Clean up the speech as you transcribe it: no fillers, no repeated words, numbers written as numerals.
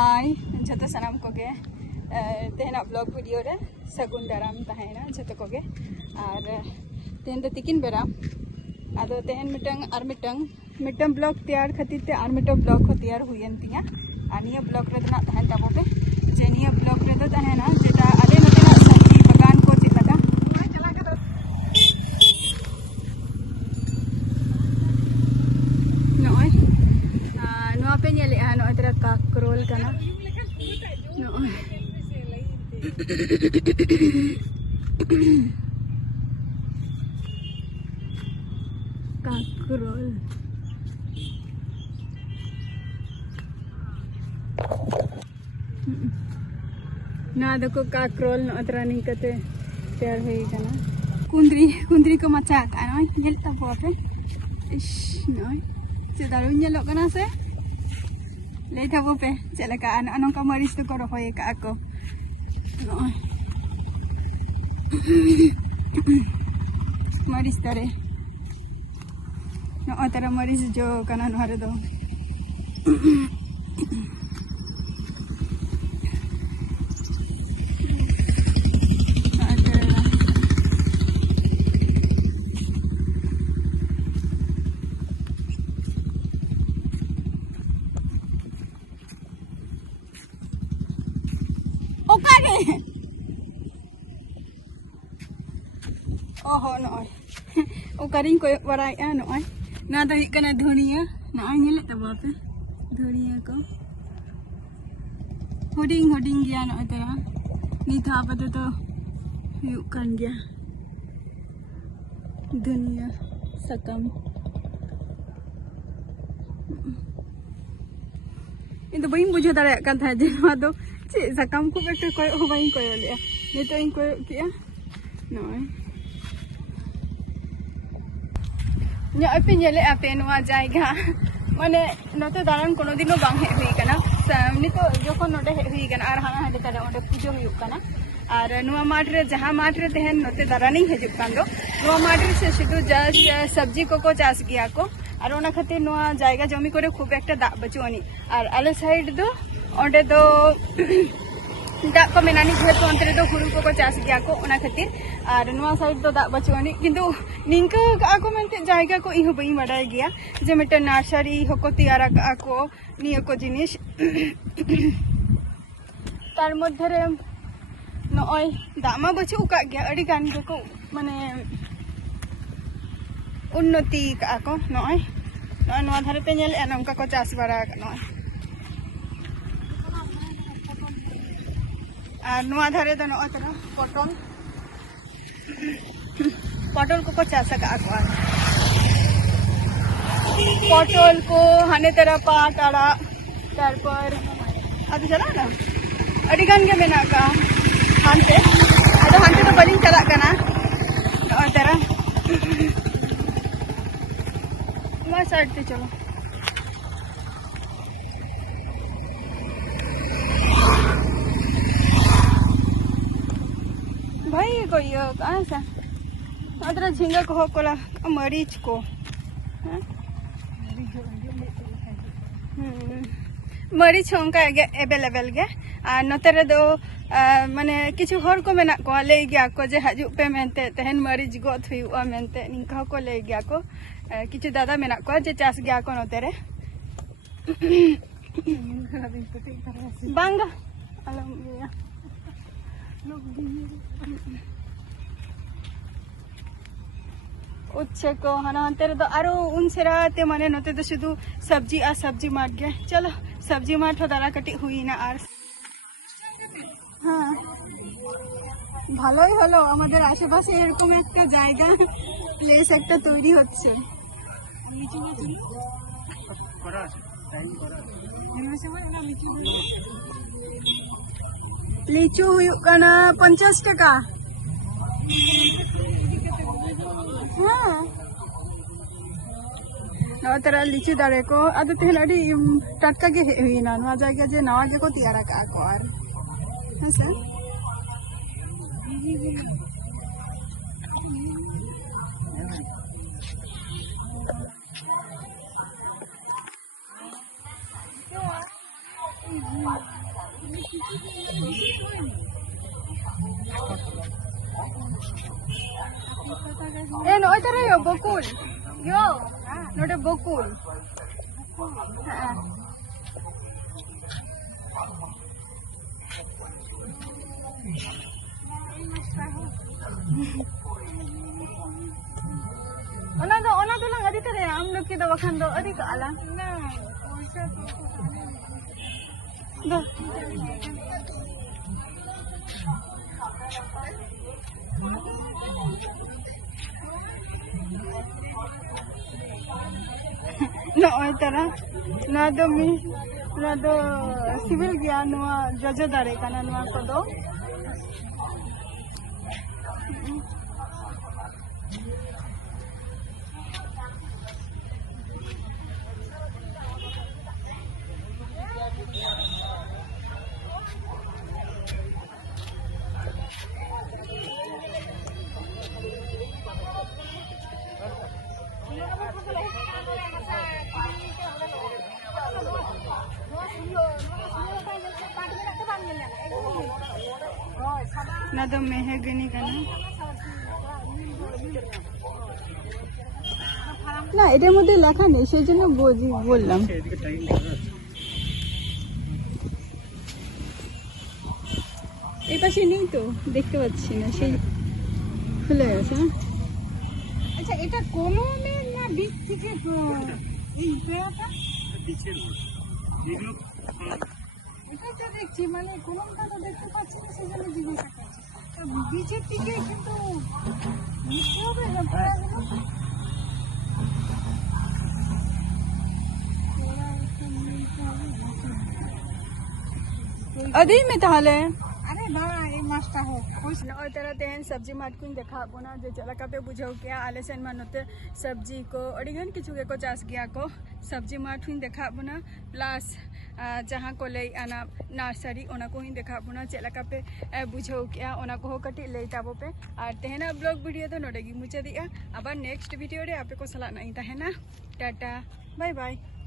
हाय जो सामान को तेहना ब्लॉग वीडियो रे सगुन दाराम तहना जो को और तेहन तिकिन बेरा आदो तेहन मिटंग ब्लॉग तैयार खातिर ते और मिटो ब्लॉग को तैयार हुईन तिया और निया ब्लॉग रे ना तहन ताबो पे जे निया ब्लॉग रे दो तहना जेटा आले नतेना सब्जी बागान को चला पे ñele ano atra kakrol kana no kakrol na dako kakrol no atra ning kate tayar hoy kana kundri ko macha ano ñel ta bope ish no se daru ñelo kana se ले था वो पे चला का अनो का मरीज तो करो होए का को मरीज तरे no तेरा मरीज जो कना नहरे दो ओहो नॉय ओकरिंग को बराई आ नॉय ना तो कना धुनिया ना आइले त बापे धुनिया को होडिंग गया न तेरा नी था पते तो यू कान गया दुनिया सकम इन तो बइन बुझे दारे कान था जे मा दो चे सकम को बेटे कोय हो बइन कोय ले ने तो इन कोय किया नॉय पे ñele ape noa jayga mane note daran kono dino bang he hui kana nito jokhon node he hui kana ar hana hade tare onde pujo huyuk kana ar noa mat re jaha mat re tehen note darani hejuk kan do noa mat re se shidu just sabji ko chas giya ko ar ona khatir noa jayga jami kore khub ekta da bachuani ar ale side do onde do da ko menani jeto ontre do huru ko chas giya ko ona khatir और नवा side तो दा बचुआनी किंतु निंका को मेंते जायगा को इहो बई बडाय गया जे मिटे नर्सरी हको तैयार को नियो को जिनिस तार मध्य रे नय दामा बचु का गया अडी गान को माने उन्नति का को नय नवा धारे पे नेल एनमका को चास बारा नय और नवा धारे तो नय तरा पटल को चास पटल को हाने तेरा पाट आड़ा तारपर अद चला ना अड़ी गान के मेना का हानते अदो हानते तो बलिंग चला कना तेरा मा साइड ते चलो भाई कोई कहाँ से अदरा झींगा को कोला मरीच को मरीच होंका एवेलेबल गे और नोते दो माने किछु हर को मेना को ले गया को जे हजू पे मेनते तहन मरीच गोत हुआ मेनते निंका को ले गया को किछु दादा मेना को जे चास गया को नोते रे बांगा अलम उच्छे को हना तेरे तो आरो उन सेराते माने नते तो शुद्ध सब्जी मार गया चलो सब्जी मार दारा कटी हुई ना आर हाँ ভালোই হলো আমাদের আশেপাশে এরকম একটা জায়গা প্লেস একটা তৈরি হচ্ছে লিচু हुई काना 50 টাকা हाँ नवा तेरा लिचू दारे को अद तेहन अडी टटका के हुई ना नवा जायगा जे नवा के को तैयार का को आर हां सर क्यों करे यो बकुल यो नोटे बकुल ona do lang adi tare am log ke do bakhan do adi ka ala na oisa to do no oi tara na do mi na do civil gya no jojo dare kana no ko do ना तो मेहगनी का ना এটার মধ্যে লেখা নেই সেই জন্য বললাম এই পাশে নেই তো দেখতে পাচ্ছি না সেই খুলে গেছে আচ্ছা এটা কলমের না দিক থেকে এই পেয়াটা পিছের এগুলো এটা দেখছি মানে কলমটা তো দেখতে পাচ্ছি না সেজন্য জিজ্ঞাসা করছি তো বিচের দিকে কিন্তু মিশতে হবে না পেয়াগুলো अदी में ताले अरे भाई मास्टर हो कुछ न और तरह तेन सब्जी मार्ट को देखा बोना जो चला का पे बुझाओ क्या आलेसन मानोते सब्जी को अड़िगन किछु के को चास गया को सब्जी मार्ट को देखा बोना प्लस जहाँ को ले आना नर्सरी ओना को ही देखा बोना चला का पे बुझाओ क्या ओना को कटी ले ताबो पे और तेना ब्लॉग वीडियो तो नोडेगी मुझे दिया अब नेक्स्ट वीडियो रे आपे को सलाह नहीं था है ना टाटा बाय बाय।